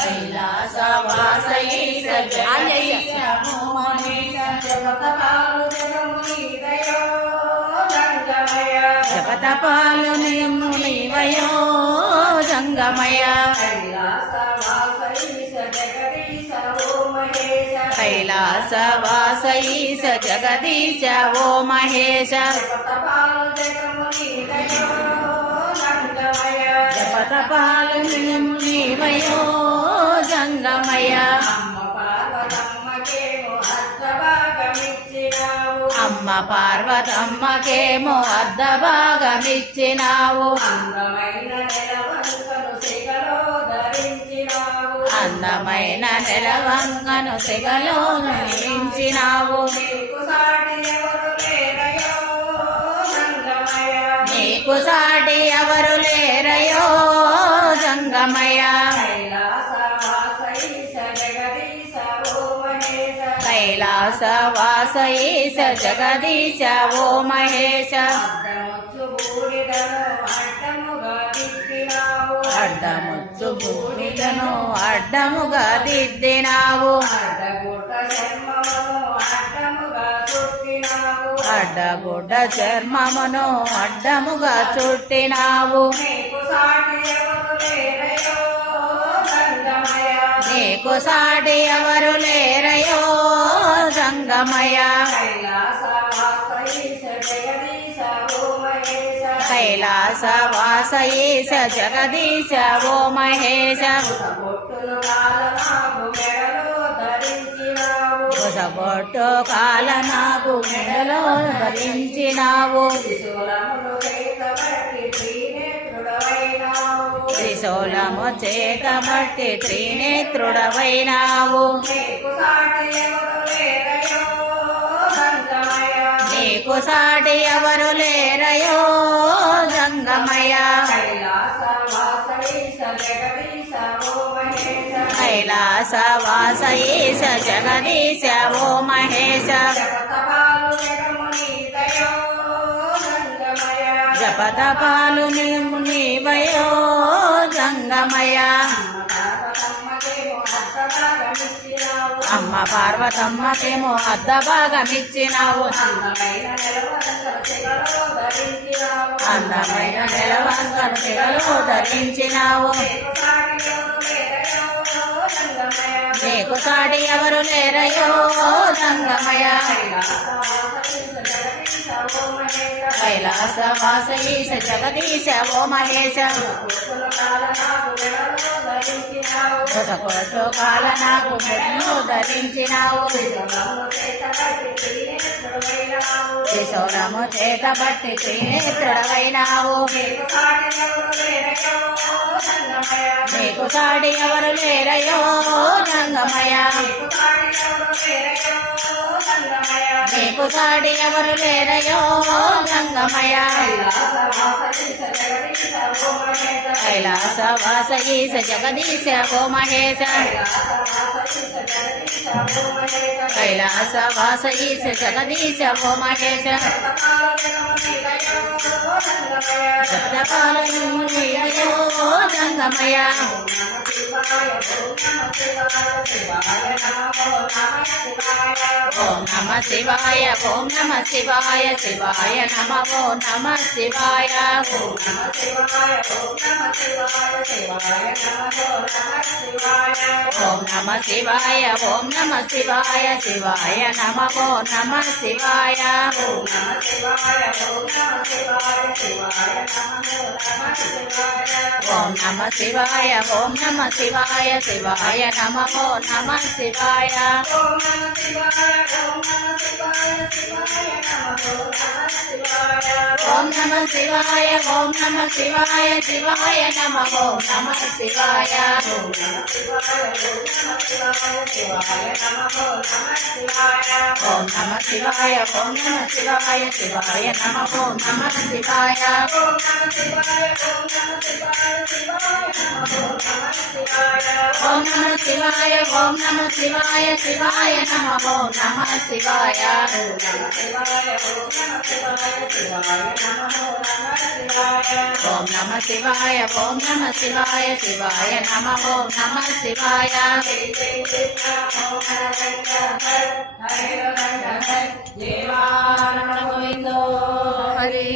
कैलासवास ईश जगदीश वो महेश जगतपालु जगमुनिदयो जंगमय जगतपालु मुनिवयो जंगमय कैलासवास ईश जगदीश वो महेश कैलासवास ईश जगदीश वो महेश जगतपालु जगमुनिदयो जपतपालु मुनिवयो जंगमय అమ్మ పార్వతమ్మకేమో అర్ధభాగమిచ్చినావు అందమైన నెలవంగను సిగలో ధరించినావు నీకు సాటి ఎవరు లేరయో జంగమయ कैलासवास ईश जगदीश वो महेश అడ్డముచ్చు బూడిదను అడ్డముగా దిద్దినావు అడ్డగుడ్డ చర్మమును అడ్డముగా చుట్టినావు నీకు సాటి ఎవరు లేరయో జంగమయ कैलासवास ईश जगदीश वो महेश బొట్టు కాల నాకు మెడలో ధరించినావు త్రిశూలము చేత బట్టి త్రినేత్రుడవైనావు నీకు సాటి ఎవరు లేరయో జంగమయ कैलासवास ईश जगदीश वो महेश जपतपालु मुनिवयो जंगमय అమ్మ పార్వతమ్మకేమో అర్ధభాగమిచ్చినావు అందమైన నెలవంకను సిగలో ధరించినావు నీకు సాటి ఎవరు లేరయో జంగమయ कैलासवास ईश जगदीश वो महेश పట్టు కాల నాకు మెడలో ధరించినావు త్రిశూలము చేత బట్టి త్రినేత్రుడవైనావు నీకు సాటి ఎవరు లేరయో జంగమయ నీకు సాటి ఎవరు లేరయో జంగమయ कैलासवास ईश जगदीश वो महेश कैलासवास ईश जगदीश वो महेश जगतपालु मुनिवयो जंगमय ओम नमः शिवाय ओम नमः शिवाय शिवाय नमः ओम नमः शिवाय ओम नमः शिवाय ओम नमः शिवाय शिवाय नमः ओम नमः शिवाय ओम नमः शिवाय शिवाय नमः ओम नमः शिवाय ओम नमः शिवाय ओम नमः शिवाय शिवाय नमः ओम नमः शिवाय ओम नमः शिवाय शिवाय नमः ओम नमः शिवाय ओम नमः शिवाय ओम नमः शिवाय ओम नमः शिवाय शिवाय नमः ओम नमः शिवाय ओम नमः शिवाय ओम नमः शिवाय शिवाय नमः ओम नमः शिवाय ओम नमः శివాయ ఓం నమ శివాయ శివాయ నమ ఓం నమ శివాయ ఓం నమ శివాయ ఓం నమ శివాయ శివాయ నమ ఓం నమ శివాయ దేవానంద గోవిందో హరి